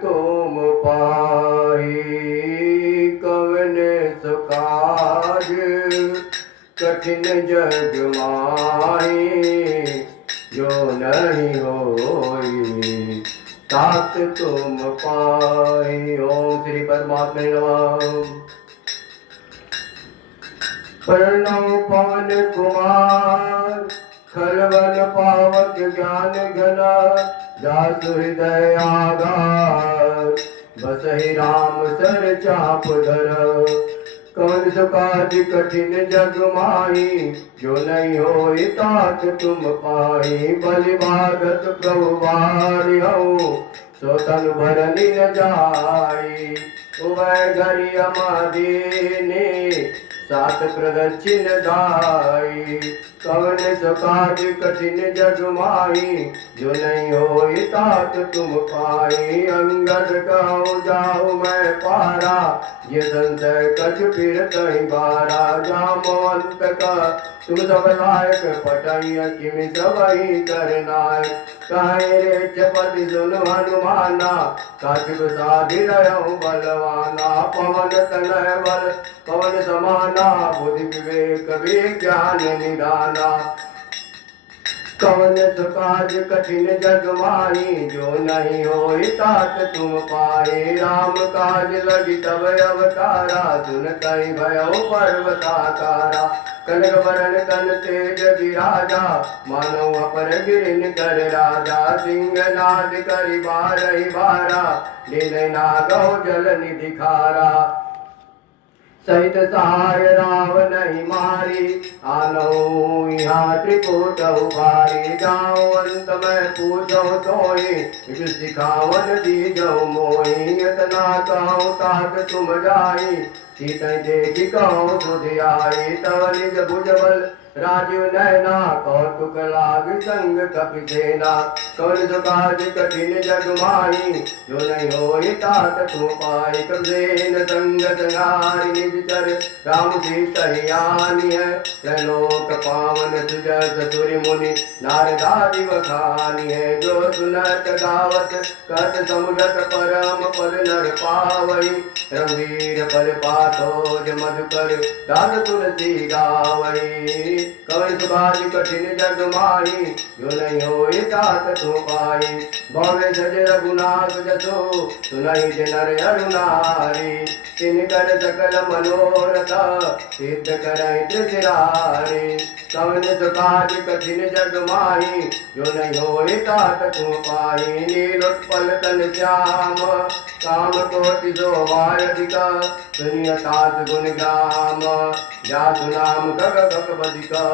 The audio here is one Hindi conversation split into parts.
तुम पाई। कवन सुकाज कठिन जग माही, जो नहीं होई तात तुम पाई। ओम श्री परमात्मा नमः। प्रणव पवन कुमार खलवन पावक ज्ञान घन, जासु हृदय आगार बसहि राम सर चाप धर। कवन सुकाज कठिन जग माही, जो नहीं होई तात तुम पाई। बलि भागत प्रभु बारि हऊँ, सो तन भरनि न जाई। उभय घरि अमादीने, सात प्रदक्षिण दाई। कवन सुकाज कठिन जग माही, जो नहीं होई तात तुम पाई। अंगद कहूँ जाऊँ मैं पारा, ये संशय कछ फिर तहि बारा। जामवंत का तुम सब लायक, पटैया किमि सबहि करनायक। कहीं रे चपति सुन हनुमाना, काछुक साधि रहूं बलवाना। पवन तनय बल पवन समाना, बुद्धि विवेक विज्ञान निधाना। कवन सुकाज कठिन जग माही, जो नहीं होई तात तुम पाए। राम काज लगी तब अवतारा, सुन कई भयउ पर्वताकारा। कनक वरण तन तेज विराजा, मानो अपर गिरिन कर राजा। सिंहनाद करि बारहि बारा, लीन नागौ जल निधि खारा। सहित सहाय रावण ही मारी, आनऊ यहाँ त्रिकूट उभारी। जाऊँ अंत में पूछो तोई, विष दिखावन दीजो मोई। इतना कहूँ तात तुम जाई, सीतै देखी कहूँ सुधि आई। तव निज भुज बल राजीव नैना, कौतुक लाग संग कपि सेना। कवन सुकाज कठिन जग माही, जो नहीं होई तात तुम पाई। कबसेन संग संगारि निज चर, राम सीता यानी है। त्रैलोक पावन सुजस सुर मुनि, नारदादि बखानी है। जो सुनत गावत कत समुझत, परम पद नर पावई। रघुवीर पद पाथोज मधुकर, दास तुलसी गावई। कवन सुकाज कठिन जग माही, जो नहीं होई तात तुम पाई। भव्य सज रघुनाथ जसो, सुनहि जे नर अरु नारी। किनकर सकल मनोरथ, सिद्ध करहि त्रिपुरारी। कवन सुकाज कठिन जग माही, जो नहीं होई तात तुम पाई। नीलोत्पल तन श्याम, काम कोटि शोभायधिका। सुनिय तात गुण ग्राम, जासु नाम गग गग बधिका।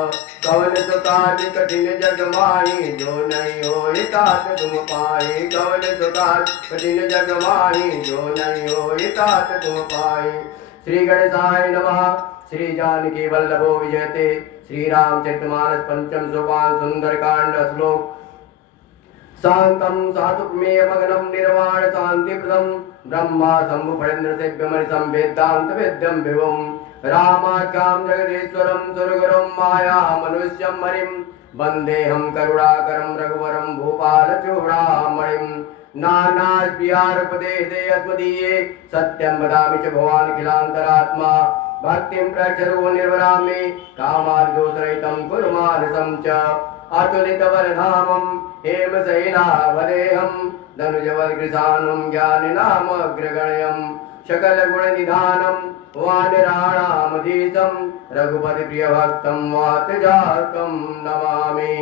कवन सुकाज कठिन जग माही, जो नहीं होई तात तुम पाई। कवन सुकाज कठिन जग माही, जो नहीं होई तात तुम पाई। श्री गणेशाय नमः। श्री जानकी वल्लभो विजयते। श्री रामचरितमानस पंचम सोपान सुंदरकांड श्लोक। शांतं सातुमेयमग्नं निर्वाण शांतिप्रदं, ब्रह्मा शंभु फणेन्द्र सेव्यमनिशं वेदांत वेद्यं विभुं। रामाख्यां जगदीश्वरं सुरगुरुं माया मनुष्यं हरिं, वन्देऽहं करुणाकरं रघुवरं भूपालचूडामणिं। नानाविहारपदे अस्मदीये, सत्यं वदामि च भवानखिलान्तरात्मा। भक्तिं प्रचरो निर्वरामि, कामार्जोसरहितं कुरु मानसं च। अतुलितबलधामं हेमशैलावदेहं, धनुजवल्कृशानं ज्ञानिनामग्रगण्यं। सकलगुणनिधानं वानराणामधीशं, रघुपतिप्रियभक्तं वातजातं नमामि।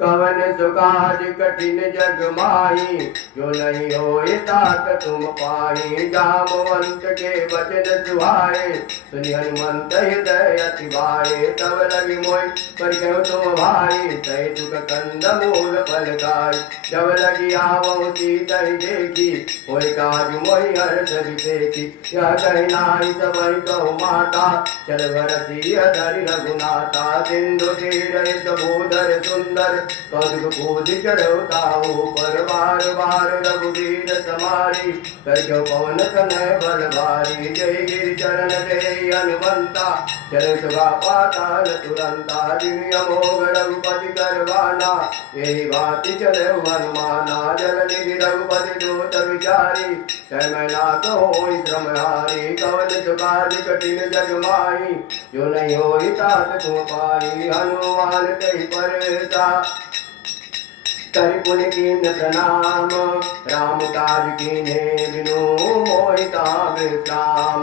कवन सुकाज कठिन जग माही, जो नहीं होई तात तुम पाई। जामवंत के वचन सुहाए, सुनि हनुमंत हृदय अति भाए। तब लगी मोहि पर कहु तुम भाई, सही दुख कंद मूल फल खाई। जब लगी आवहु सीतै देखी, होय काज मोहि हर्ष विशेखी। यह कहि नाहि सबहि कहु माता, चल भरसिय धरि रघुनाथा। सिंधु तीर भूधर सुंदर, कौतुक पूज चढ़ौताऊ पर। बार बार रघुवीर समारी, कर क्यों पवन तनय बल भारी। जय गिरि चरण जय हनुमंता, चले सुगा पाताल तुरंता दिन अमोघ रघुपति करवाना यही बात चले हनुमाना जल निधि रघुपति दूत विचारी तय मैं ना कहो श्रमहारी कवन सुकाज कठिन जग माही जो नहीं हो तात तुम पाई हनुमान कही परेसा कर पुन कीन प्रणाम राम काज कीने बिनु मोहिता विश्राम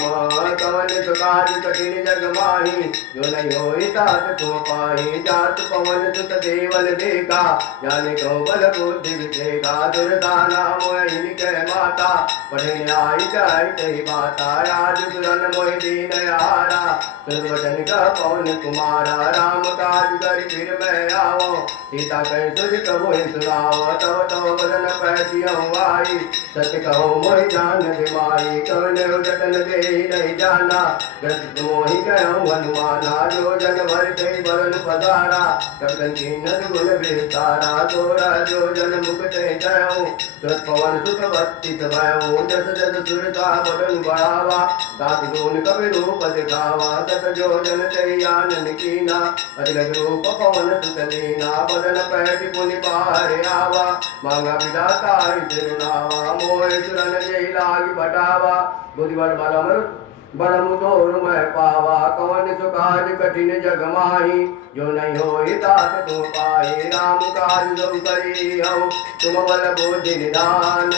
कवन सुकाज कठिन जग माही जो नहीं होई तात तुम पाही जात पवन सुत देवल देखा जाने को बल बुद्धि विषेका दुर्दाना मोहिनी कह माता पढ़े आई जाय कही बाता आज सुरन मोहि दीन यारा सुरवचन का पवन कुमारा राम काज कर फिर मैं आओ सीता कह तुझ कबो सुनाओ तव तव बदन पैसियों आई सत्य कहो मोहि जान दिमाई कवन जतन दे नहीं जाना ग्रस्त मोहि कहूँ हनुमाना जो जन भर दे बरन पधारा कबन की नद गुण विस्तारा तोरा जो जन मुख ते जयऊँ तुरत पवन सुत बत्ती भयऊँ जस जस सुरता बदन बढ़ावा दास दून कवि रूप दिखावा सत जो जन ते आनन कीना अधिक रूप पवन सुत लीना बदन पैठ पुनि पार आवा मांगा विदाता सिरुनावा मोह सुरन जय लाग बटावा बुद्धि बल बलम बड़म तोर मैं पावा कवन सुकाज कठिन जग माही जो नहीं हो तात तुम पाए राम काज जो करी हो तुम बल बुद्धि निदान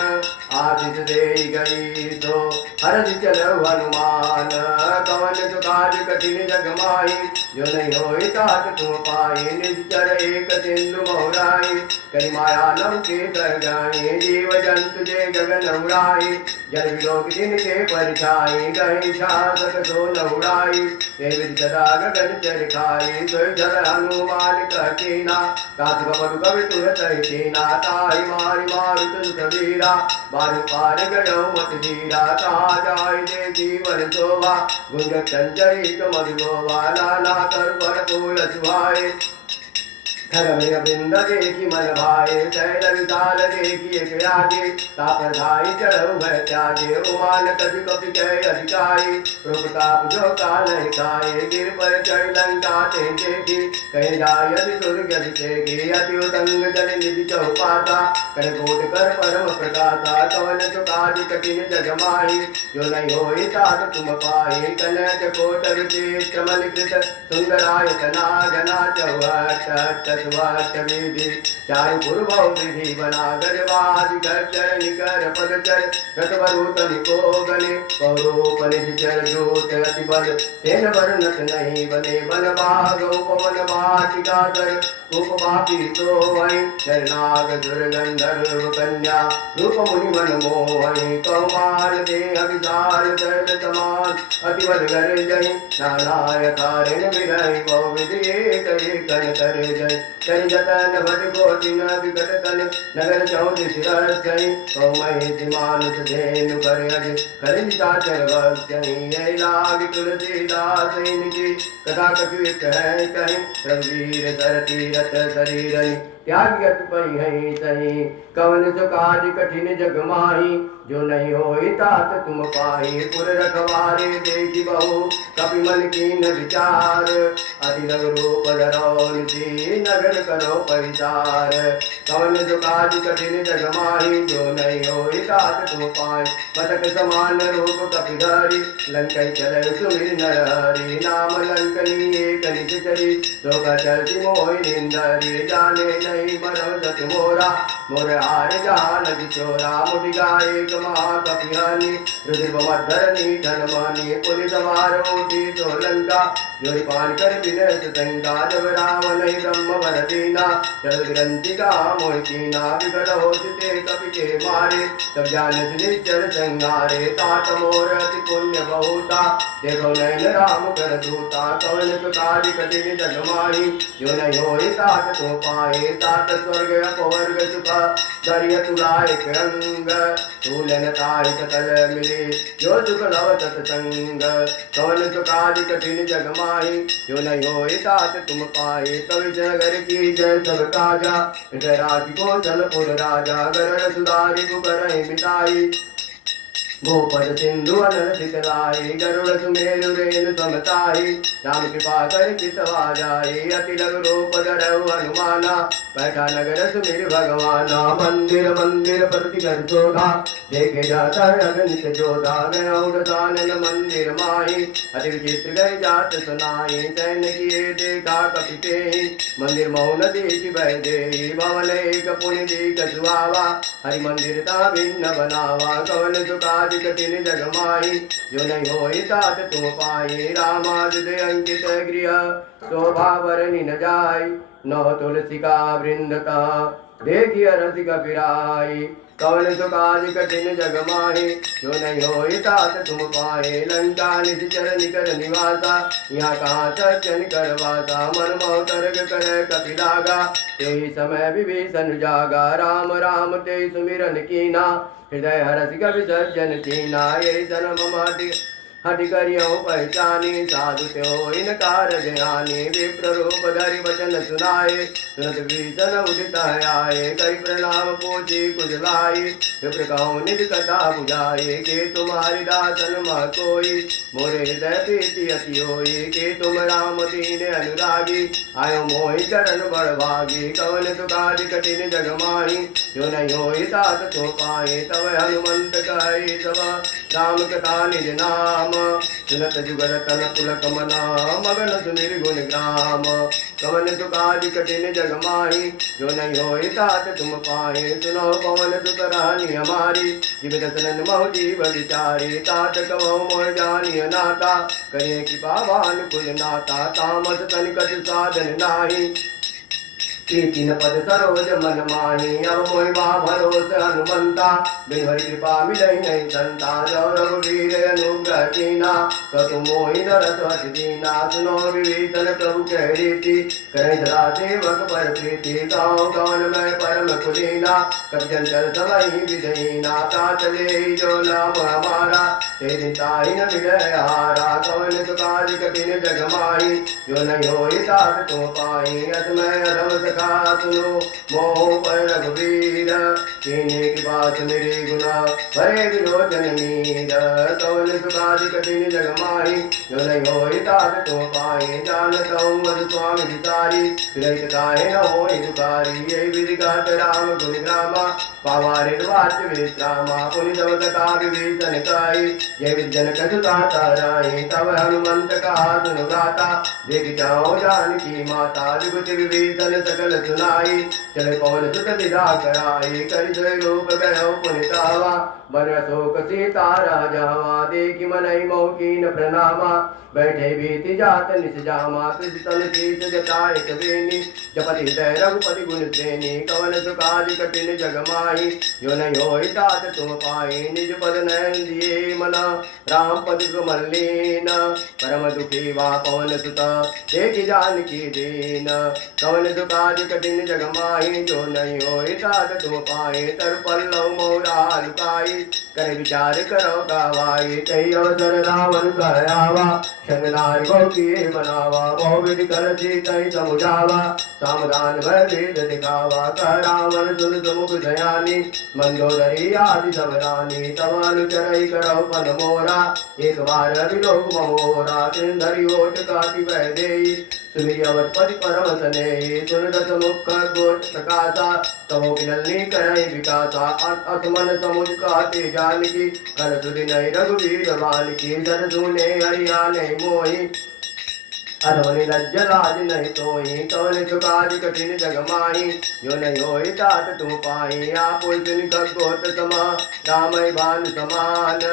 आशीष दे गई तो हर्ष चल हनुमान कवन सुकाज कठिन जग माही जो नहीं हो तात तुम पाए निश्चर एक सिंधु मोहराई करी माया नव के कर गाई जीव जंतु जे गगन उड़ाई जल विलोक दिन के परिछाई गई शासक सो नउड़ाई देवी सदा गगन चर खाई सोई जल हनुमान कटीना काश बबरु कवि तुरत हीना ताहि मारि मारुत सबीरा बार पार गयो मत धीरा कहा जाय देखी वन शोभा गुंज चंचरिक मधुगोवा नाना कर पर फूल सुहाए खरमय वृंद देखी मन भाए शैल विशाल देखी एक आगे तापर धाई चढ़ऊ भय त्यागे उमान कज कपि कह अधिकाई प्रताप जो काल खाए गिर पर चढ़ लंका ते देखी कहीं जाय यदि दुर्ग अभिषेकी अति उदंग जल निधि चौपासा कर कोट कर परम प्रकाशा कवन सुकाज कठिन जग माही जो नहीं होई तात तुम पाही कनक कोट विचित्र मलकृत सुंदरायतना घना चौहट स्वाट विधि चारु पूर्व विधि बना गजवाज गचर निकर पदचर रतवरुतन को गले पौरोप निचर जोत अति बल सेन वर्णत नहीं बने बन भाग उपवन वाटिका कर उपवापी तो वही चरनाग दुर्गंधर्व कन्या रूप मुनि मन मोहि कौमार दे अभिसार चल समान अति बल कर जय नानाय कारण विरय कौ विधि कन करे जय कर जतन भट कोटि न विकट कन नगर चौधि सिर जय कौ महि मानुष धेनु कर अज कर चाचर वक्षहि ये लाग तुलसीदास इनकी कथा कछु एक है कहीं रघुवीर सर तीरथ शरीरनि त्याग पई है सही कवन सुकाज कठिन जग माही जो नहीं होई तात तुम पाही पुर रखवारे देखी बहु कपि मन कीन विचार अति लग रूप धरो निधि नगर करो परिचार कवन सुकाज कठिन जग माही जो नहीं होई तात तुम पाही पतक समान रूप कपिधारी लंकई चले सुमिर नर हरि नाम लंकनी एक निचरी सो चलती मोहि निंदरी जाने नहीं मरो सत मोरा मोर हार जान बिचोरा मुटिका एक महाकपिहानी रुद्र मधरनी धनमानी पुलिस मारोटी सोलंका जोई पान कर विनय संका जब रावण ब्रह्म वर दीना चल ग्रंथिका मोहिना विकल होते कपि के मारे तब जान निश्चर संगारे तात मोर अति पुण्य बहुता देखो नैन राम कर दूता कवन सुकाज कठिन जग माही जो नहीं होई तात तो पाए तात स्वर्ग अपवर्ग सुख दरिय तुलाय रंग तूलन तारिक तल मिले जो सुख लव सत्संग कवन सुकाज कठिन जग माही जो नहीं होई तात तुम पाए कवि नगर की जय सब काजा राज को चल पुर राजा गरण सुधारी कुकर मिटाई गोपद सिंधु अनल शीतलाई गरुड़ सुमेरु रेणु समताई राम कृपा कर चितवा जाई अति लघु रूप धरऊ हनुमाना बैठा नगर सुमिर भगवाना मंदिर मंदिर प्रति घर शोधा देखे जाता है अगणित जोधा गया उड़ानन मंदिर माही अति विचित्र गए जात सुनाई सैन किए देखा कपिते मंदिर मौन देखी बह दे भवन एक पुण्य दीक सुहावा हरि मंदिर ता भिन्न बनावा कवन सुकाज कठिन जग माही जो नहीं होई तात तुम पाई रामादि अंकित गृह शोभा वरनि न जाय नौ तुलसी का वृंदता देखिय रसिक पिराई कवन सुकाज कठिन जग माही जो नहीं होई तात तुम पाए लंका निश्चर निकर निवासा यहाँ कहाँ सज्जन करवासा मन मोह तर्क कर कपिलागा तेहि समय विभीषण जागा राम राम ते सुमिरन कीना हृदय हरसिक विसर्जन कीना यही सन मम हटि करियो पहचानी साधु त्यो इनकार ज्ञानी विप्र रूप धरि वचन सुनाए सुनत भीषण उदित आए करि प्रणाम पूछी कुशलाई विप्र कहूँ निज कथा बुझाए के तुम्हारी दासन मह कोई मोरे हृदय प्रीति अति होई के तुम राम दीन अनुरागी आयो मोहि चरण बड़ भागी कवन सुकाज कठिन जग माही जो नहीं होई तात तो पाए तब हनुमंत कहे सब राम कथा निज नाम सुनत जुगल तन पुलक मना मगन सुमिर गुण ग्राम कवन सुकाज कठिन जग माही जो नहीं होई तात तुम पाए सुनो पवन सुत रानी हमारी जीव दसनन मह जीव विचारी तात कहो मोह जानिय नाता करे कृपा भानुकुल नाता तामस तनिकट साधन नाही तीन पद सरोज मन माही अब मोहि बा भरोस हनुमंता बिन हरि कृपा मिलई नहीं संता जौ रघुवीर अनुग्रह कीना कतु मोहि न रस दीना सुनो विभीषण प्रभु कह रीति करें सदा सेवक पर प्रीति गाँव कवन में परम कुलीना कब चंचल समय विधहीना चले जो नाम हमारा तेरी ताहि न मिले हारा कवन सुकाज कठिन जग माही जो नहीं होई तात तुम पाई असमय अधम सुनो मोह पर रघुवीर कीन्ही कृपा सुमिरि गुना भरे विलोचन मीर कवन सुकाज कठिन जग माही जो नहीं होई तात तुम पाई जानत हूँ मधु स्वामी विसारी फिरहित काहे न होई दुखारी यही विधि गात राम गुण ग्रामा पावा निर्वाच्य विश्रामा पुनि सब कथा विभीषण काई ये विजन कसुता ताराई तब हनुमंत कहा सुनु गाता देख जाओ जानकी माता जुगति विभीषण सकल सुनाई चले पवन सुत विदा कराई कर सोई रूप गयो पुनितावा बन शोक सीता राजावा देखि मनई मौकीन प्रणामा बैठे बीति जात निस जामा कृष तन शीत जटाय कवेनी जपति हृदय रघुपति गुण श्रेणी कवन सुकाज कठिन जग माही जो नहीं होई तात तुम पाई निज पद नयन दिए मना राम पद कमलीन परम दुखी वा पवन सुत देखि जानकी दीन कवन सुकाज कठिन जग माही जो नहीं होई तात तुम पाई तर पल्लव मोरा लुकाई कर विचार करो गावाई तही अवसर रावण कहयावा शंगनारी बहु किए बनावा बहु विधि कर तही समुझावा सामधान भय भेद दिखावा कह रावण सुन सुमुख दयानी मंदोदरी आदि सब रानी तब अनुचरई करो पन मोरा एक बार विलोक ममोरा तिन धरि ओट काटी बह देई सुमिरि अवधपति परम सनेही सुन दस मुख गोट प्रकाशा तमो विनलनी करई विकासा असमन समुझ कहते जानकी कर सुधि नहीं रघुवीर बालकी सर सुने हरिया नहीं मोही अधोनि लज्ज लाज नहीं तोहि कवन सुकाज कठिन जग माही जो नहीं होई तात तुम पाई आप सुनि खगोत समा रामय भानु समान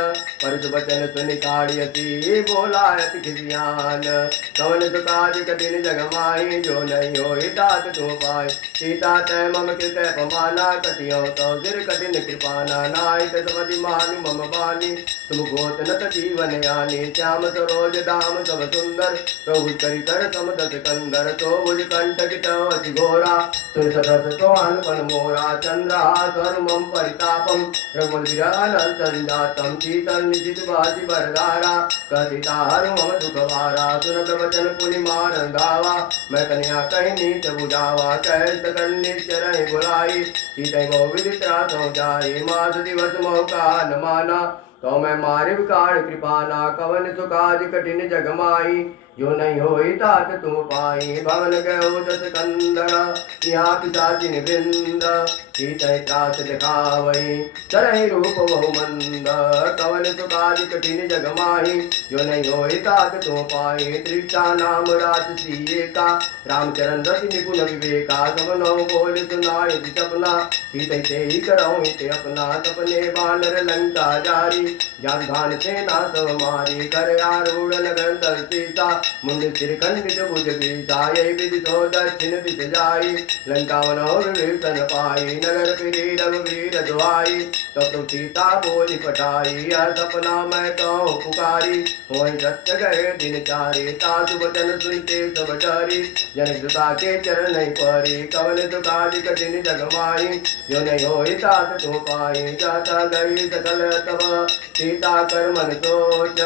परसु बचन सुनि काढ़ियति बोलायति खिसियान कवन सुकाज कठिन जग माही जो नहीं होई तात तुम पाई सीता तय मम कृत पमाना कटियो तो सिर कठिन कृपाना नायक समधि मानु मम बानी तुम गोत नत जीवन यानी श्याम सरोज धाम सब सुंदर प्रभु करिकर समदत कंदर तो भुज कंटकित अति घोरा सुन सदस तो अनपन मोरा चंद्रहासर मम परितापम रघुल विरहन संजातम शीतल निशित बासी बरदारा कथिता हर मम दुख भारा सुनत वचन पुनि मारन गावा मैं कन्या कहीं नीत बुझावा कह सकल निश्चर बुलाई सीतै गो विदित्रा सौ जाए मास दिवस मोह का न माना तो मैं मारे विकार कृपाना कवन सुकाज कठिन जग माही जो नहीं होई तात तुम पाई भवन गयो दस कंदरा यहाँ पिशाचिन वृंद सीतय त्रास दिखावई तरहि रूप बहु मंद कवन सुकाज कठिन जग माही जो नहीं होई तात तुम पाई त्रिषा नाम राजसी एका रामचरण रति निपुण विवेका सब नौ बोल सुनाय सपना सीतय से ही करऊँ ते अपना सपने बानर लंका जारी जान घान सेना सब मारी कर आरूढ़ नगर दल सीता मुंड सिर खंडित भुज बीसा यही विधि सो दक्षिण दिश जाई लंका वनो विभीषण पाई नगर फिरी रघुवीर दुआई तो सीता बोली पटाई यह सपना मैं कहूँ पुकारी होय सत्य गए दिन चारे साधु वचन सुनते सब डरी जन दुता के चरण नहीं परी कवन सुकाज कठिन जग माई जो नहीं होई तात तुम पाई जाता गई सकल तब सीता कर मन सोच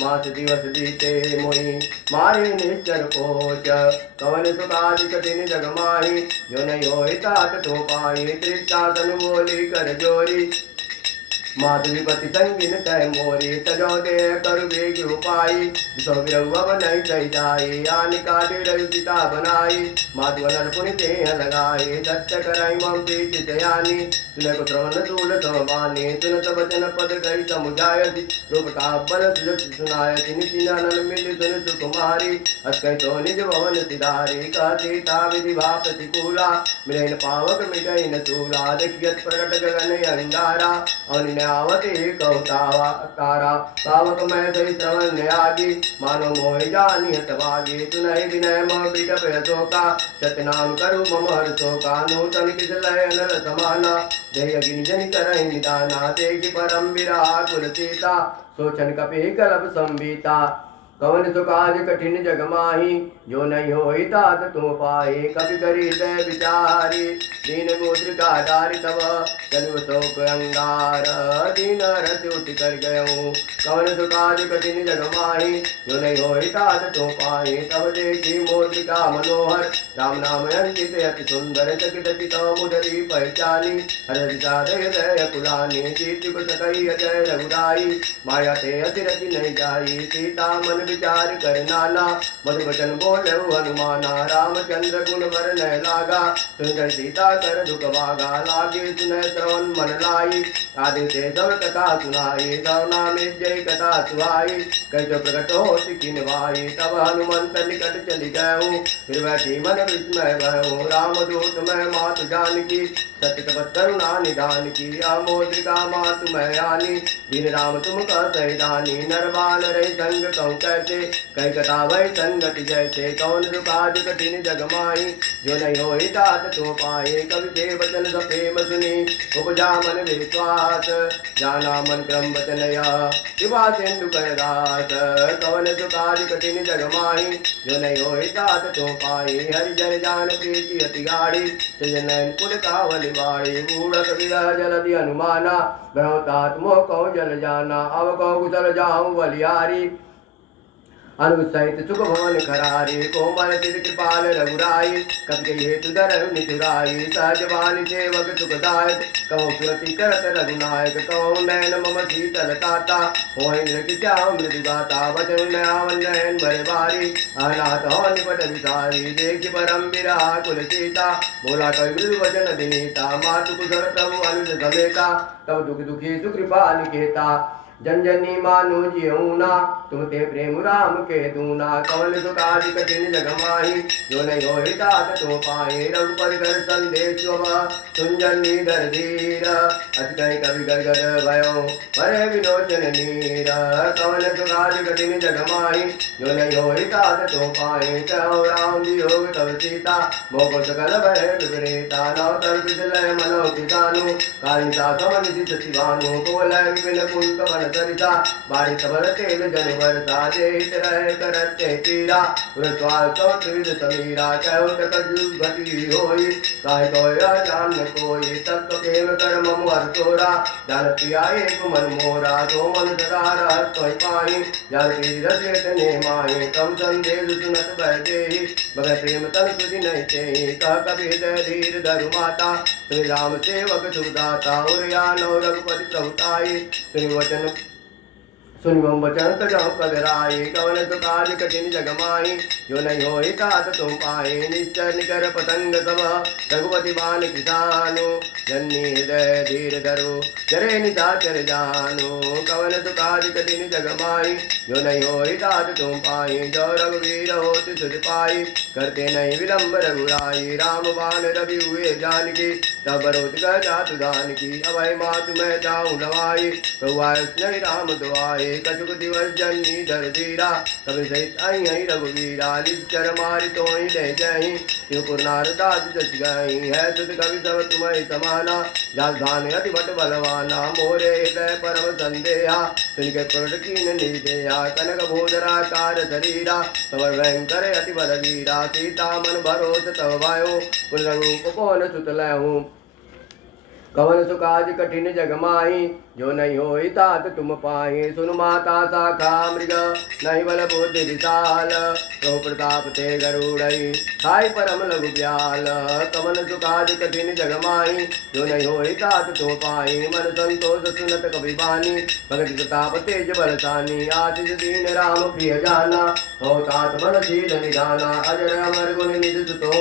मास दिवस बीते मोई मारे निश्चर कोच कवन सुकाज कठिन जग माही जो नहीं होई तात तुम पाई त्रिशासन बोली कर जोरी माधुरीपति संगिन तय मोरी तजो दे कर वेग उपाई सो विरव नहीं सही जाई आनि काटे रवि पिता बनाई माधुवन पुनि ते लगाई सत्य कराई मम प्रीति दयानी सुन को श्रवण दूल समवानी सुनत वचन पद गई समुदाय रूप का बल सुनाय निति नन मिल सुन सुकुमारी अस्कै तो निज भवन सिधारी का सीता विधि भा प्रतिकूला मिलन पावक मिटई न चूला देखियत प्रकट गगन अंगारा और आवते कौतावा कारा पावक मैं सही श्रवण न्यागी मानो मोह जानी हतभागी सुनहि विनय मम बिटप यशोका सतनाम करु मम हर्षोका नूतन किस लय नर समाना जय अग्नि जनि करहि निदाना तेहि परम विराकुल सीता सोचन कपि कलप संबीता कवन सुकाज कठिन जग माही जो नहीं होई तात तुम पाए कभी करी दय विचारी दीन मुद्रिका डारी तब चलु शोक अंगार दीन रस उठ कर गयो कवन सुकाज कठिन जग माही जो नहीं होई तात तुम पाए तब देखी मुद्रिका मनोहर राम नाम अंकित अति सुंदर चकित चितो मुदरी पहचानी हर दिशा हृदय कुलानी कीर्ति कुछ कही अजय रघुराई माया ते अति रति नहीं जाई सीता मन विचार कर नाना मधुवचन बोल हनुमाना रामचंद्र गुण वर न लागा सुंदर सीता कर दुख भागा लागे सुन श्रवण मन लाई आदि से सब कथा सुनाई सवना में जय कथा सुहाई कैसे प्रकट हो सिखिन भाई तब हनुमंत निकट चली गयो फिर बैठी मन विस्मय भयो रामदूत मैं मातु जानकी सत्य तपत करुणा निदान की मोद्रिका मातु मैं आनी दिन राम तुम का सैदानी नरबाल रे संग कहूँ कैसे कई कथा वही संगति जैसे कौन सुकाज कठिन जग माही जो नहीं होई तात तुम पाए कवि के वचन सप्रेम सुनी उपजा मन विश्वास जाना मन क्रम वचनया शिवा सिंधु कर दास कवन सुकाज कठिन जग माही जो नहीं होई तात तुम पाए हरिजन जान प्रीति अति गाड़ी सजन कुल कावल बाड़ी बूढ़ विरह जलधि हनुमाना ब्रह्मतात मोह कौ जल जाना अब कौ कुशल जाऊं बलियारी अनुसहित सुख भवन खरारी कोमल चित कृपाल रघुराई कब के हेतु दर निचुराई सहजवानी सेवक सुखदायक कहो सुरति करत रघुनायक कहो नैन मम शीतल ताता हो इंद्र की श्याम मृदु गाता वचन नयावन नयन भरे बारी अनाथ हो निपट विसारी देखि परम विराह कुल सीता बोला कवि मृदु वचन दिनीता मातु कुशल प्रभु अनुज समेता तब दुख दुखी सुकृपा निकेता जनजनी मानु जिऊना तुम ते प्रेम राम के दूना कवन सुकाज कठिन जग माही जो नहीं होई तात तुम पाए रघुपति कर संदेश सुंजनी धर धीर अस कहीं कवि गदगद भयो भरे विलोचन नीर कवन सुकाज कठिन जग माही जो नहीं होई तात तुम पाए कहो राम वियोग तव सीता मोह सकल भय विपरीता नव तर विचलय मनो किसानु कालिता समन सचिवानु कोलय विपिन कुंत मन सरिता बाड़ी सबल तेल जन वर्षा जेत रह करते पीरा पुरस्वाल सौ त्रिविध समीरा कहो तक घटी होई काहे कोया जान कोई तक प्रेम कर मम हरसोरा जान प्रिया एक मन मोरा तो मन सदा रहत कोई पाई जान की रसेत ने माई कम संदेश सुनत बैठे मगर प्रेम तन तुझ नहीं ते कह कभी धीर धरु माता श्री राम सेवक सुदाता और या नौ रघुपति प्रभुताई श्री वचन सुनि मम वचन तजौ कदराई कवन तो काज कठिन जग माही जो नहीं होई तात तुम पाए निश्चर निकर पतंग सब रघुपति बाण किसानु जन्नी हृदय धीर धरु जरे निशाचर जानु कवन तो काज कठिन जग माही जो नहीं होई तात तुम पाई जो रघुवीर होत सुध पाई करते नहीं विलंब रघुराई राम बाण रवि हुए जानकी तब रोध कर जातु दान की अभय मातु मैं जाऊँ नवाई प्रभुआय नहीं राम दुआए कछुक दिवस जन्नी धर धीरा कवि सहित आई आई रघुवीरा निश्चर मारि तो ही ले जही शिवपुर नारदास जस गई है सुध कवि सब तुम्हें समाना जास धान अति भट बलवाना मोरे हृदय परम संदेहा सुन के प्रकट कीन निर्देहा कनक भूधरा कार शरीरा तवर भयंकर अति बलवीरा सीता मन भरोस तव भायो पुन रूप कौन सुत लहूं कवन सुकाज कठिन जग माही जो नहीं होई तात तुम पाही सुन माता शाखा मृग नहीं बल बुद्धि विशाल प्रभु प्रताप ते गरुड़ई खाई परम लघु ब्याल कवन सुकाज कठिन जग माही जो नहीं होई तात तुम पाही मन संतोष सुनत कवि बानी भगत प्रताप तेज बलसानी आशीष दीन राम प्रिय जाना हो तात बल शील निधाना अजर अमर गुण निज सुतो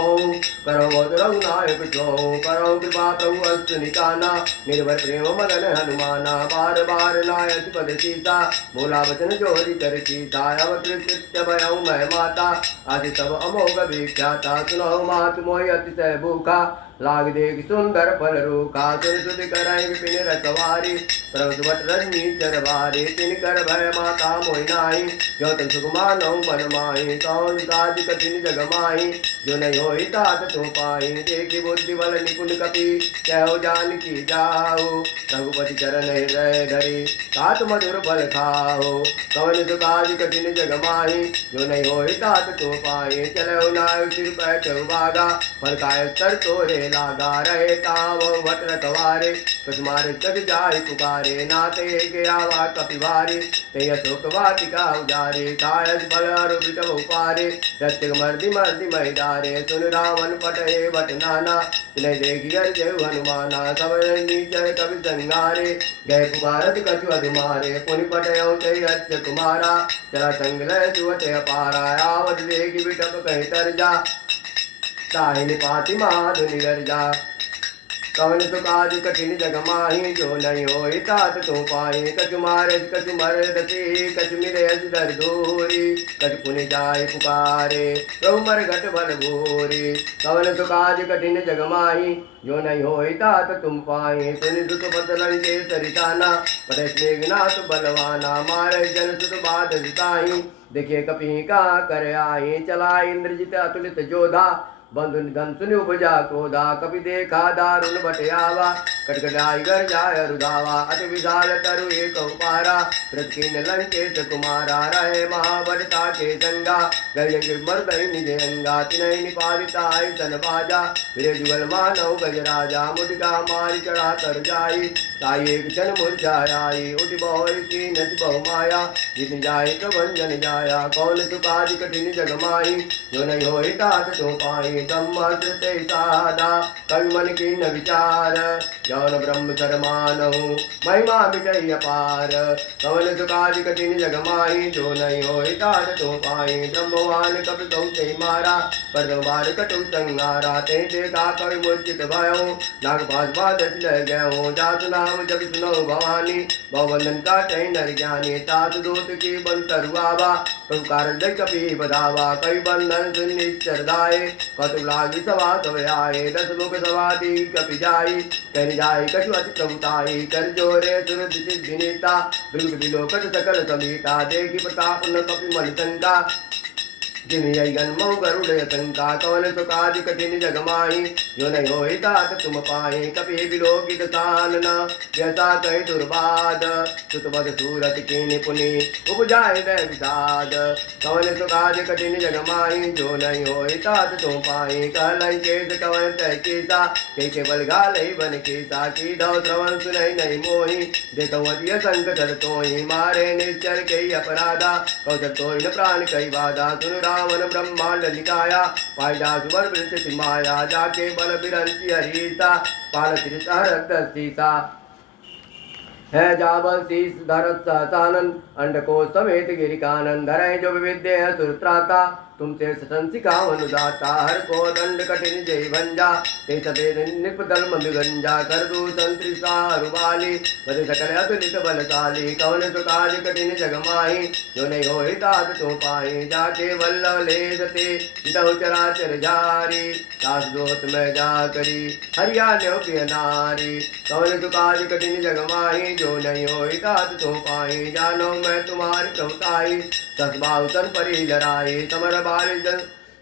करो बहुत रघुनायक छो करो कृपा प्रभु अस्तु निकाना निर्भर प्रेम मगन हनुमाना बार बार नायक पद सीता बोला वचन जोरी कर सीता अवकृत्य भयऊ मैं माता आदि सब अमोघ विख्याता सुनो मात मोहि अतिशय भूखा लाग देख सुंदर फल रूखा सुन सुध कराई विपिन रखवारी प्रभु भट रजनी चरवारी तिन कर भय माता मोहि नाई जो तुम सुकुमानौ मन माही कौन काज कठिन जग माही जो नहीं होई तात तुम पाई देखी बुद्धि बल निपुण कपि कहो जान की जाओ रघुपति चरण हृदय धरी तात मधुर फल खाओ कवन सुकाज कठिन जग माही जो नहीं होई तात तुम पाई चलो नाय सिर बैठो भागा फल काय स्तर तोरे लागा रहे ताव भट रखवारे तुम्हारे कद जाय पुकारे नाते के आवा कपिवारे ते अशोक वाटिका उजारे कायज बल अरुबिट उपारे रक्षक मर्दि मर्दि महिदारे सुन रावण पटहे भट नाना तिन्हें देखी अर्जय हनुमाना सब नीचर कवि संगारे गए पुकारत कछु अधुमारे पुनि पटयो ते अच्छ कुमारा चला संग लय सुवट अपारा आवत देखी बिटप कहीं तर जा ताहिनी पाति माधु निगर्जा कवन सुकाज कठिन जग माही जो नहीं होई तात तुम पाही कछु मारे कछु मरदती कछु मिले दर दूरी कछु पुनि जाय पुकारे प्रभु मर घट बल भूरी कवन सुकाज कठिन जग माही जो नहीं होई तात तुम पाही सुनि सुत बदलन के सरिताना पटे मेघनाथ बलवाना मारे जन सुत बाध जिताई देखे कपि का कर आई चला इंद्रजित अतुलित जोधा बंधु निधन सुनि उपजा क्रोधा कपि देखा दारुण बटयावा कटकटाई कर जाय रुधावा अति विशाल तरु एक उपारा प्रतिन लंकेश कुमारा रहे महाबलता के संगा गय मर्दई निज अंगा तिनहि निपादिता सन बाजा वीर जुगल मानव गजराजा मुटिका मारी चढ़ा कर जाई ताई एक क्षण मुरझाई उठ बहुर की नच बहु माया जित जाय प्रभंजन जाया कौन सुकाज कठिन जग माही जो नहीं होई तात तुम पाई ब्रह्मश्रुते सादा कवि मन की न विचार जौन ब्रह्म शरमानहु महिमा मिटई अपार कवन सुकाज कठिन जग माही जो नहीं होई तात तुम पाई ब्रह्मवान कपि कहु ते मारा पर बार कटु संगारा ते देखा कवि मूर्छित भयो नाग पास बादच लह गयो जातु नाम जब सुनो भवानी भवबंधन का टै नर ज्ञानी तात दूत की बन तरुआवा प्रभुकार जय कपि बधावा कई बंधन सुनिश्चर दाए कतु लागी सवा तव आए दस मुख सवादी कपि जाई कर जाय कछु अति प्रभुताई कर जोरे सुरद सिद्धि नेता बिरुद विलोकट सकल समीता देखी प्रताप न कपि मन शंका जिन जन्मो गरुड़ शंका कवन सुकाज कठिन जग माही जो नहीं होई तात तुम पाही कपि विलोकित तानन व्यसा कहि दुर्बाद सुतवद सूरत कीनि पुनि उपजाय दय विषाद कवन सुकाज कठिन जग माही जो नहीं होई तात तुम पाही कहलई केस कवन तय केसा के बल गालई बन केसा की दौ श्रवण सुनई नहीं मोही देखो अतिय संकट तोहि मारे निश्चर के अपराधा कौशल तोहि न प्राण कई बाधा सुन रावण ब्रह्मांड निकाया पायजा सुवर वृक्ष माया जाके बल बिरंती हरीसा पाल सीता है जाबल शीस धरत सहसानन अंडकोश समेत गिरिकानन धरे जो विविध्य है सुरत्राता तुमसे सतंसिका अनुदाता हर को दंड कठिन जय भंजा ते सफेद निपदल मंदगंजा कर दू संत्रिसा रुवाली बदे सकल अतुलित बलशाली कवन सुकाज कठिन जगमाही जो नहीं हो तात तो पाई जाके वल्लभ लेदते दौ चराचर जारी दास दोत में जा करी हरियाण्य प्रिय नारी कवन सुकाज कठिन जगमाही जो नहीं हो तात तो पाई जानो मैं तुम्हारी प्रभुताई ससबाहु सन परी लराई समर बाल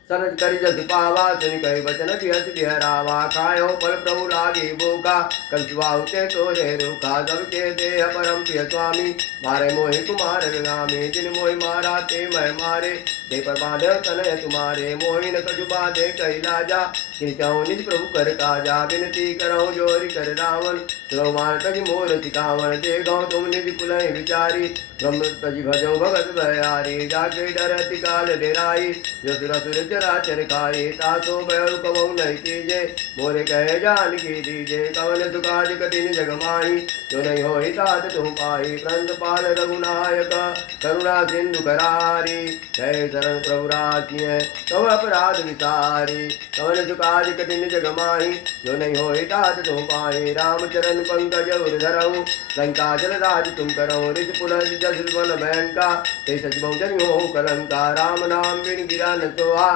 सरज करी जस पावा सुन कई वचन बिहस बिहरावा खायो फल प्रभु लागी भूखा कंसुआहु ते तोरे रूखा सबके देह परम प्रिय स्वामी मारे मोहि कुमार गामी जिन मोहि मारा ते मैं मारे ते पर बांधे तनय तुम्हारे मोहि न कछु बांधे कही लाजा किन चाहूँ निज प्रभु कर काजा विनती करहु जोरी कर रावण सुनो मान तज मोर सिकावन ते गौ तुम निज कुलहि विचारी ब्रह्म तज भजो भगत भयारी जाके डरति काल डेराई जो सुर सुर चराचर खाए तासो बैर कबहु नहीं कीजे मोरे कहे जान की दीजे कवन सुकाज कठिन जगमाही जो नहीं हो तात तुम पाई प्रंत पाल रघुनायक करुणा सिंधु करारी जय शरण प्रभु राखी है कव अपराध विसारी कवन सुकाज कठिन जगमाही जो नहीं हो तात तुम पाई रामचरण पंकज उर्धरऊ लंका जल राज तुम करो रिज पुनः जस बल भयंका ते सच बहुजन हो कलंका राम नाम बिन गिरा न सोहा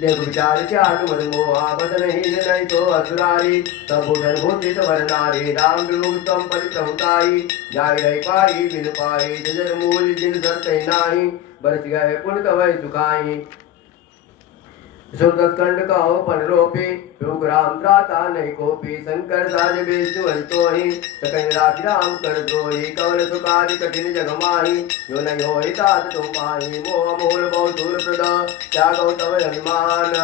देव विचार त्याग मन मोहा बदन ही नहीं तो असुरारी सबूधन भूषित वर नारी राम विमुख संपति प्रभुताई जाय रही पाई बिन पाई जजर मूल जिन सरते नाही बरस गए पुन कवै सुखाई सुरदस्कंड कहो पन रोपी राम त्राता नहीं कोपी शंकर साज विष्णु हरितोहि सकन राखी राम कर द्रोही कवन सुकारि कठिन जगमाही जो नहीं हो तात तुम पाही मोह मोल बहु सूर प्रद त्यागो तव अभिमान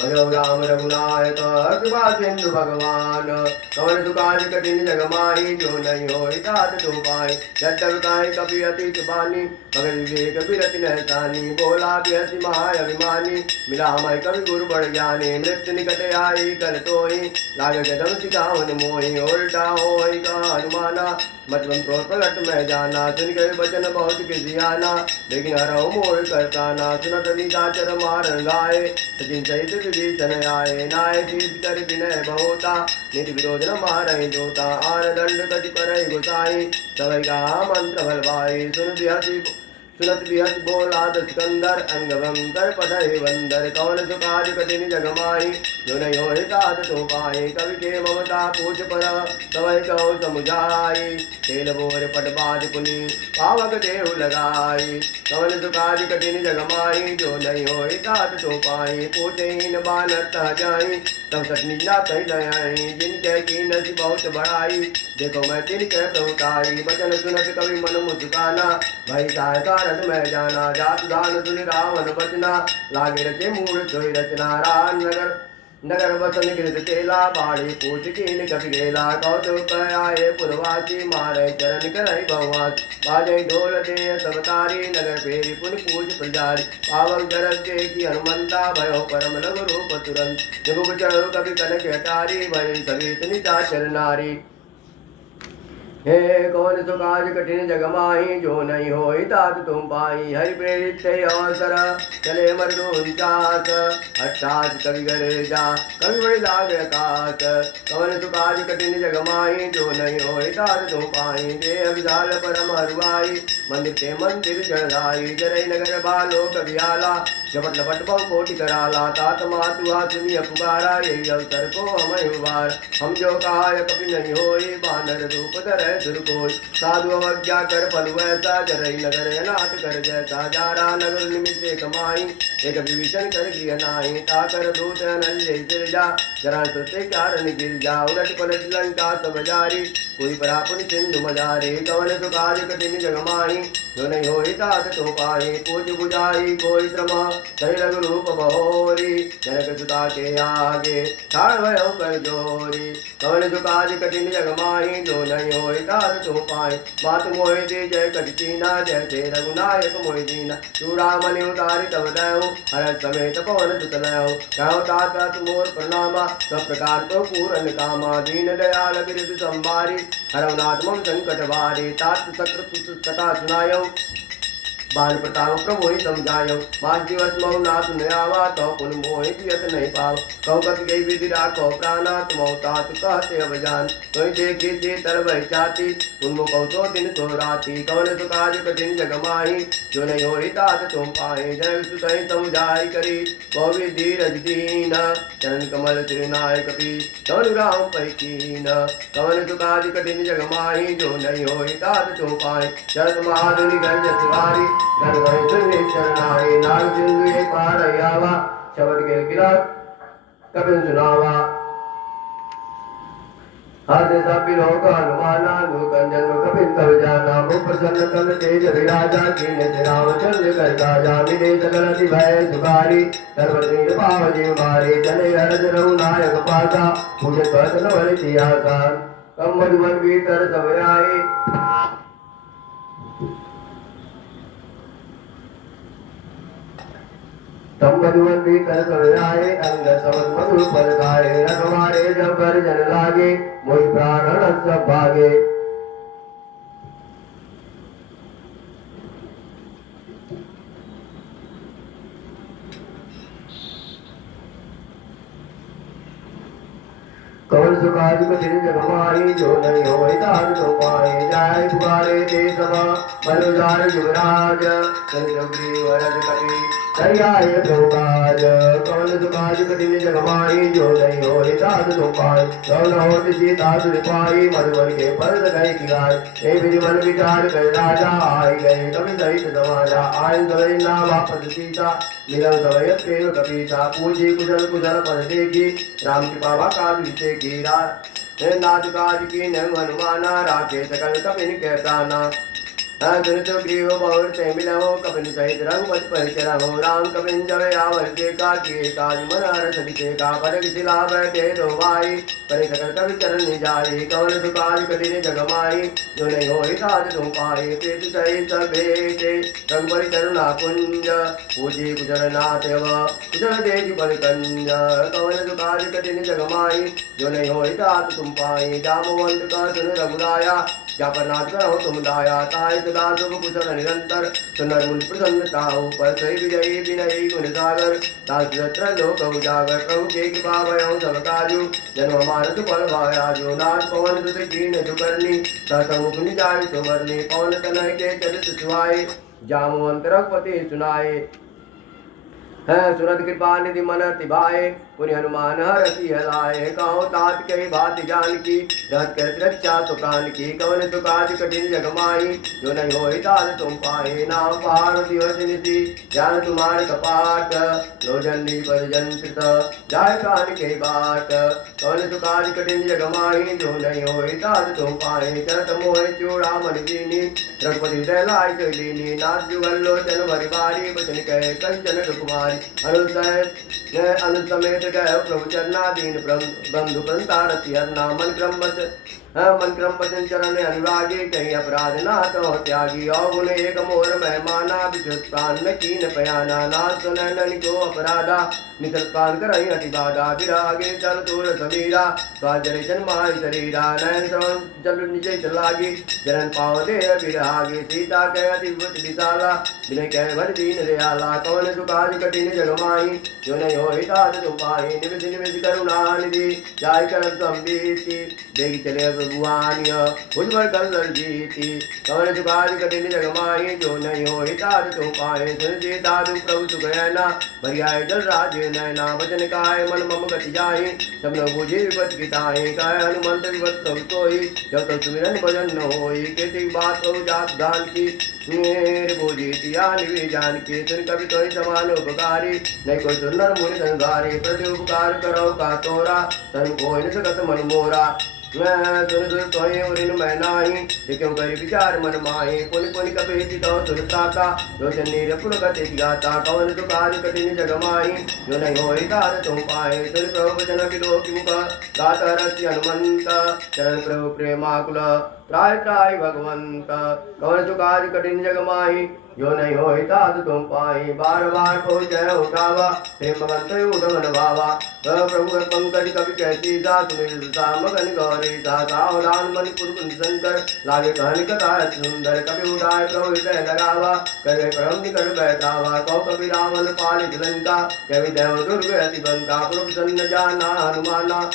भजो राम रघुनायक कृपा सिंधु भगवान कवन सुकारि कठिन जगमाही जो नहीं हो तात तुम पाही जटव काय कपि अति बानी मगर विवेक बिरति नहसानी बोला बिहसी महाय अभिमानी मिला हमाय कवि गुरु बड़ ज्ञानी मृत्यु निकट आई कर तोहि लाग जदम सिखावन मोहि उल्टा होई का हनुमाना मतलब तो प्रगट में जाना सुन गए वचन बहुत किसियाना लेकिन हरऊ मोह करताना सुनत निशाचर मारन गाए सचिन सहित विभीषण आए नाय शीश कर विनय बहुता नित विरोध न मारहि जोता आन दंड कति करहि गुसाई सवै का मंत्र भलवाई सुनत बिहस बोला दस्कंदर अंगभम कर पढ़े बंदर कौन सुकाज कठिन जगमाई जो नहीं हो तात तो पाए कवि के ममता पूछ पर सवै कहो समुझाई तेल बोर पटबाद पुनि पावक देव लगाई कौन सुकाज कठिन जगमाई जो नहीं हो तात तो पाई पूछे न बानर तह जाई तब सटनी जात दयाई जिनके की नस बहुत बढ़ाई देखो मैं तिनके प्रभुताई वचन सुनत कवि मन मुस्काना भाई सहायता रथ में जाना जात दान सुन रावण बचना लागे रचे मूल सोई रचना रान नगर नगर वसन गिरद तेला बाड़ी पूछ कीन कपि गेला कौतुक आए पुरवासी मारे चरण करई भगवान बाजे ढोल दे सब तारी नगर फेरी पुन पूछ प्रजारी पावक जरग के की हनुमंता भयो परम लघु रूप तुरंत जगुग चढ़ो कभी कनक हटारी भय सवित निशाचर नारी हे कौन सुकाज कठिन जगमाही जो नहीं हो तात तुम पाई हरि प्रेरित थे अवसर चले मरदोंचास अट्ठास कवि गरे जा कवि बड़ी लाग आकाश कौन सुकाज कठिन जगमाही जो नहीं हो तात तुम पाई दे अभिजाल परम हरुआई मंदिर ते मंदिर चढ़ाई जरई नगर बालो कवियाला झपट लपट बहु कोटि कराला तात मातुआ सुनिय पुकारा यही अवसर को हमें उबार हम जो कहा कभी नहीं होई बानर रूप धर सुर कोई साधु अवज्ञा कर पलु ऐसा जरई नगर अनाथ कर जैसा जारा नगर निमित्त कमाई एक विभीषण कर गृह नाही ताकर दूत अनल जय सिर जा जरा सोते कारण गिर जा उलट पलट लंका सब जारी कोई परापुन सिंधु मजारे कवन सुकाज कठिन जगमाही जो नहीं हो तात तो पाही पूज बुझाई कोई श्रम सही लघु रूप बहोरी जनक सुता के आगे ठाड़ भयो कर जोरी कवन सुकाज कठिन जगमाही जो नहीं हो ताद तुम पाए। मात मोहि दे जय कटिना जैसे रघुनायक मोहि दीना। चूड़ामणि उतारि तब दयो हर समेत पवन सुत लयो। कहो तात तुमोर प्रणामा सब प्रकार तो पूरन कामा। दीन दयाल बिरधु संभारी हरवनाथ मम संकट भारी। तात सकृत कथा सुनायो बाल प्रताप प्रभु ही समझायो। पाँच दिवस मऊ नाथ नयावा तो पुन मोहि पियत नहीं पाव। कौ कत गई विधि राखो प्राणा तुम तात कहते अब जान। तुम देखे से तरब चाती उन कौ सो दिन सो राती। कौन सुकाज कठिन जग माही जो नहीं हो तात तुम पाए। जय सुतहि समुझाई करी बहु विधि रज दीन। चरण कमल त्रिनाय कपि कौन राम पैकीन। कौन सुकाज कठिन जग माही जो नहीं हो तात तुम पाए। शरद महाधुनि गंज सुहारी गणगण सुनि शरणाई। नाग सिंधु एक पार आवा शब्द के गिरा कपिल सुनावा। हाथे सब लोक हनुमाना कंजन कपिल कव जाना। मुख प्रसन्न कम तेज विराजा कीन रामचंद्र कर काजा। मिले सकल अति भय सुखारी सर्वतीर पाव जीव मारे। चले हरज रघुनायक पासा पूजन कहत न बल तियासा। कम मधुबन भीतर सब आए तम मधुबन भीतर सब आए। अंग समन मधु पद खाए। रखवारे जब कर जन लागे मोहि प्राण सब भागे। कौन सुखाज कठिन जग माही जो नहीं हो तात तुम पाए। जाय पुकारे ते सब मनोजार युवराज वरद कपि दरियाय प्रभुकाज। कौन सुखाज कठिन जग माही जो नहीं हो तात तुम पाए। कौन हो सीता तुझ पाई मधुबन के पर्द गए की गाय। हे विधि मन विचार कर राजा आए गए कवि सहित समाजा। आय समय ना वापस सीता मिलन समय प्रेम कपीसा। पूजी कुशल कुशल पद देखी राम कृपा काज की नाथ काज की न हनुमाना। राखे सकल कपिन के प्राणा। सुन तो ग्रीव बहुर से मिलो कपिन सहित रघुपति परिचर हो। राम कपिन जब आवर के काज मन हर सदिसे का। पद शिला बैठे दो भाई परे सकल कवि चरण जाई। कौन सुकाज कठिन जग माही जो नहीं हो तात तुम पाए। प्रीत सहित बेटे रघुपति करुणा कुंज पूजी कुशल नाथ कुशल देख पद कंज। कौन सुकाज कठिन जग माही जो नहीं हो तात तुम पाए। जामवंत का सुन रघुराया जापरनाथ करो तुम दाया। ताय सदा शुभ कुशल निरंतर सुनर मुनि प्रसन्नता पर सही विजयी विनयी गुण सागर। तात्र लोक उजागर प्रभु के कृपा भयो सब काजु। जन्म मानस फल भायाजो। नाथ पवन सुत कीन जुकरनी सतमुख निजाय सुमरनी। पवन तनय के चरित सुहाए जामवंत रघुपति सुनाए। है सुरत कृपा निधि मन तिभाए पुनि हनुमान हरति हलाए। कहो तात कही बात जान की रहत कर रक्षा सुकान की। कवन सुकाज कठिन जग माही जो नहीं हो तात तुम पाए। नाम पार दिवस निधि ज्ञान तुम्हारे कपाट लोजन निपद जंत्रित जाय कान के बाट। कवन सुकाज कठिन जग माही जो नहीं हो तात तुम पाए। चरत मोह चूड़ामणि दीनी रघुपति हृदय लाय लीनी। नाथ जुगल लोचन भरि बारी बचन कहे कंचन कुमारी। अनुसमेत गए प्रभु चरणाधीन बंधु प्रंतारति हरना। मन क्रम वचन चरण अनुरागे कहीं अपराध ना तो त्यागी। और गुण एक मोर मेहमाना विचुत प्राण में कीन पयाना। नाथ सुनैन को अपराधा निसत प्राण कर अति बाधा। विरागे चल तोर समीरा स्वाजर जन्माय शरीरा। नयन श्रवण जल निजय लागी जरन पाव दे विरागे। सीता कह अति विशाला विनय कह भर दीन दयाला। कवन सुकाज कठिन जग माही जो नहीं हो तात तुम पाए। निमिष निमिष करुणा निधि जाय कर संबीति देगी चले प्रभुआनिय भुजबर कर जीती। कवन सुकाज कठिन जग माही जो नहीं हो तात तुम पाए। सुन सीता तु प्रभु सुखैना भरियाय जल राज नैना। वचन काय मन मम गति जाहि सब न बूझे विपत गिताहि। काय हनुमंत विपत प्रभु सोई जब तक सुमिरन भजन न होई। केतिक बात कहु जात दान की मेरे बूझी तिया निवि जान की। सुन कवि तोहि समान उपकारी नहीं कोई सुनर मुनि संसारी। प्रति उपकार करो का तोरा सन कोई न सकत मन मोरा। मैं सुन सुन तोहि उरिन मैं नाही क्यों करी विचार मन माही। पुनि पुनि कपि तो सुरता का लोचन नीर पुर गति गाता। कवन सुकाज कठिन जग माही जो नहीं हो तात तुम पाए। सुन प्रभु वचन विलोक मुख गाता रस्य हनुमंत चरण प्रभु प्रेमाकुल त्राहि त्राहि भगवंत। कवन सुकाज कठिन जग माही, जो नहीं होई तात तुम पाई। बार बार पहुँचै उठावा, हेमवंत उदमन भावा। प्रभु पंकज कवि कैसी सा, सुनील सा मगन गौरी सा। सावधान मन पुरकुन शंकर, लागे कहन कथा सुंदर। कवि उठाए प्रभु हृदय लगावा, करे परम निकट बैठावा। कौ कवि रावण पालित लंका, कवि देव दुर्ग अति बंका। प्रभु सन्न जाना हनुमाना,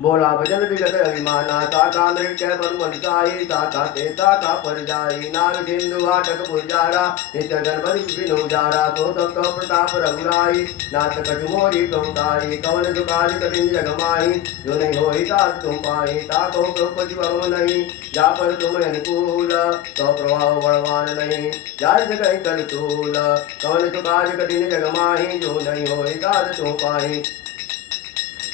बोला भजन विगत अभिमाना। साका नृत्य पद्म साई, साका ते साका पर जाई। नाग सिंधु वाटक पुजारा, नित्य गणपति विष्णु जारा। सो तप्त प्रताप रघुराई, नाथ कछु मोरी प्रभुताई। कवन सुकाज कठिन जग माही, जो नहीं होई तात तुम पाई। ताको प्रभु भव नहीं, जा पर तुम अनुकूल। तो प्रभाव बलवान नहीं, जाय जगह कर तूल। कवन सुकाज कठिन जग माही, जो नहीं होई तात तुम पाई।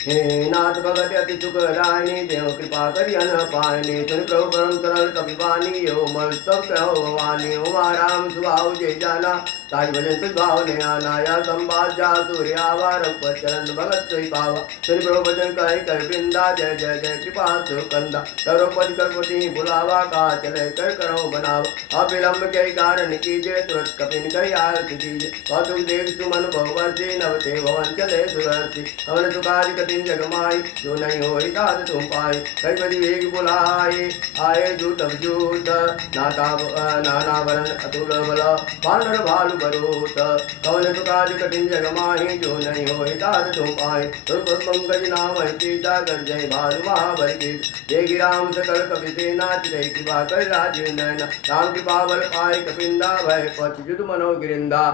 हे नाथ भगत अति सुखदायिनी, देव कृपा करि अन पायनी। सुन प्रभु परम सरल कपिवानी, यो मल तब कहो भवानी। उमा राम सुभाव जय जाना, ताज भजन तुझ भाव ने आना। या संवाद जा सूर्य आवा, रघुपत चरण भगत सोई पावा। सुन प्रभु भजन कहि कर वृंदा, जय जय जय कृपा सुकंदा। करोपति करोपति बुलावा, का चले कर करो बनावा। अविलंब के कारण कीजिए, तुरंत कपिन कहि आरती कीजिए। कौतुक देख सुमन बहुवर्षी, नवते भवन चले सुरर्षि। कवन सुकाज कठिन जग माई, जो नहीं होई तात तुम पाई। कई बड़ी वेग बुलाए, आए जूट जूट। नाना वरण अतुल बल, वानर भालु बरूत। कवन सुकाज कठिन जग माही, जो नहीं होई तात तुम पाई। पंकज नाम सीता, कर जय भानु महाबल की। देगी राम सकल कपि सेना, चितई कृपा कर राजीव नैना। राम कृपा बल पाए कपिंदा, भय पछ युध मनो गिरिंदा।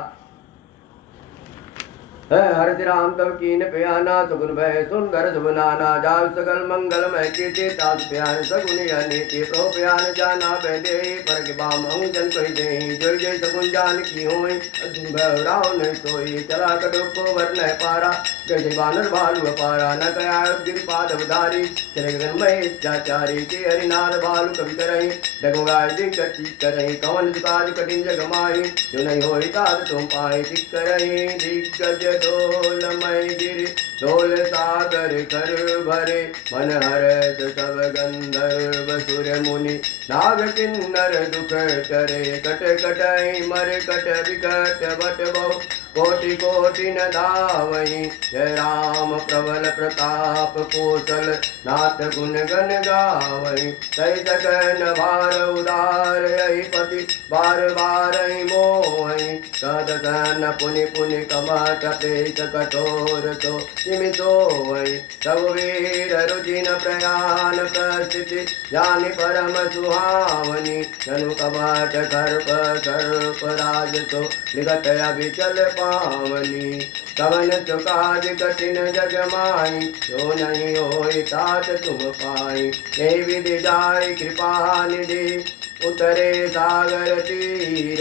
हरति राम तब कीन प्याना, सगुन भय सुन घर सुबनाना। जाव सकल मंगल मय कीर्ति, तास प्यान सगुन अनीति। प्रो प्यान जाना पहले, पर के बाम अंजन कोई दे। जय जय सगुन जान की होई, अर्जुन भय राव नहीं सोई। चला कटुक को वर न पारा, जय जय बानर भालु अपारा। न कया गिरपाद उधारी, चले गगन मय इच्छाचारी। के हरिनाथ भालु कवि करही, डगमगाय दिक्कत करही। कवन सुकाज कठिन जग माही, जो नहीं होई तात तुम पाई। दिक करही दिग्गज ढोलमय गिरि, ढोल सागर कर भरे। मन हर्ष सब गंधर्व सुर मुनि, नाग किन्नर दुख टरे। कट कटई मर कट विकट बट बहु, कोटि कोटि न धावई। जय राम प्रबल प्रताप कौशल, नाथ गुण गण गावई। तै सकन भार उदार, यही पति बार बार मोहई। कदसन पुनि पुनि कमट पेश कठोर, तो तिमि सोवई। तब वीर रुजिन प्रयाण प्रस्थिति, जानि परम सुहावनी। धनु कमट सर्प सर्प राज, तो निगत अभिचल पावनी। कवन सुकाज कठिन जग माही, जो नहीं होई तात तुम पाई। हे विधि जाय कृपा निधि, उतरे सागर तीर।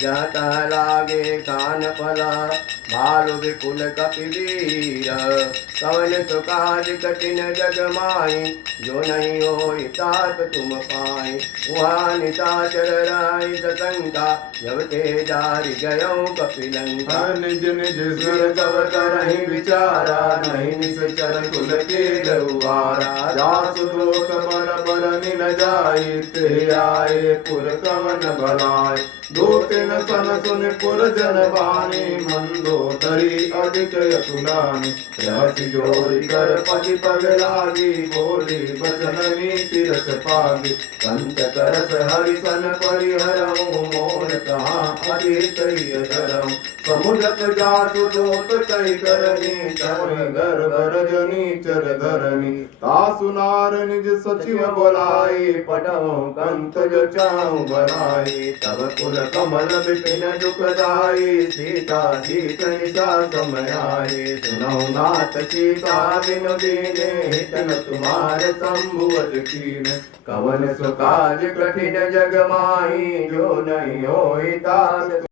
जाता लागे कान फला, भालु विपुल कपि वीर। कवन सुकाज कठिन जग माही, जो नहीं होई तात तुम पाई। वहाँ निशाचर राय सशंका, जब ते जारि गयौ कपि लंका। निज निज सुर सब करहि विचारा, नहीं निश्चर कुल के गहुआरा। जासु दोष बल बरनि न जाई, ते आए पुर कवन भलाय। दो तीन सन सुन पुर जन बानी, मंदोदरी अधिक यतुलानी। रहसि जोरी कर पति पग लागी, बोली बचन नीति रस पागी। कंत करस हरिसन परिहरऊँ, मोर कहाँ अतीत धरऊँ। समुझत जासु दोत कई करनी, तवै गर्भ रजनी चर धरनी। तासु नार निज सचिव बोलाई, पटऊँ कंत जो चाहूँ बनाई। तब कुल कमल विपिन दुखदाई, सीता सीत निशा समय आई। सुनौ नाथ सीता बिनु दीने, हितन तुम्हार शंभुवत कीन। कवन सुकाज कठिन जग माही, जो नहीं होई तात